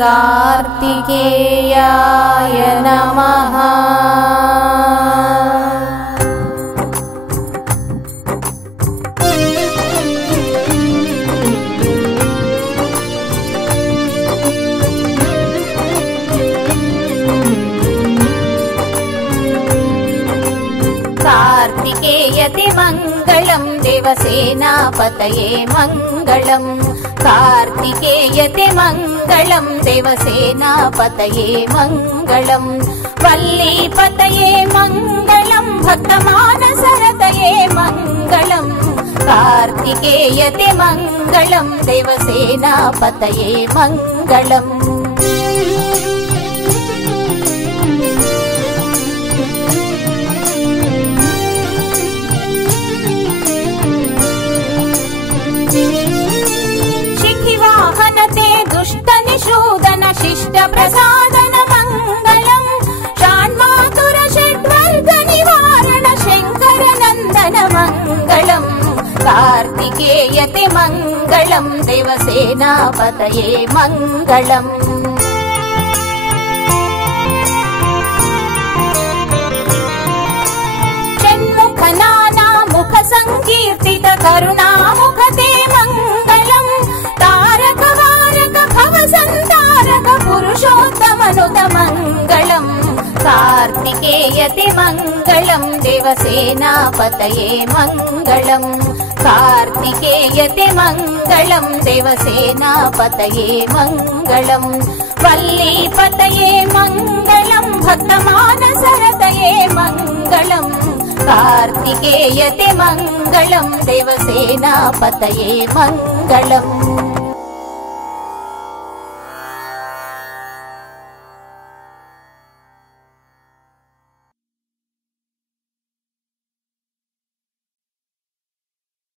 कार्तिकेयाय नमः। कार्तिकेयते मङ्गलम् देवसेनापतये मङ्गलम्। कार्तिकेयते मङ्गलम् देवसेनापतये मङ्गलम्। वल्लीपतये मङ्गलम् भक्तमानसरतये मङ्गलम्। कार्तिकेयते मङ्गलम् देवसेनापतये मङ्गलम्। शिखिवाहनते दुष्टनिषूदन शिष्टप्रसादन मङ्गलम्। षाण्मातुर षड्वर्ग निवारण शङ्करनन्दन मङ्गलम्। कार्तिकेयते मङ्गलम् देवसेनापतये मङ्गलम्। षण्मुख नानामुख सङ्कीर्तित करुणामुखते मङ्गलम्। तारक वारक भव सन्तारक पुरुषोत्तमनुत मङ्गलम्। कार्तिकेयते मङ्गलम् देवसेनापतये मङ्गलम्। कार्तिकेयते मङ्गलम् देवसेनापतये मङ्गलम्। वल्लीपतये मङ्गलम् भक्तमानसरतये मङ्गलम्। कार्तिकेयते मङ्गलम् देवसेनापतये मङ्गलम्।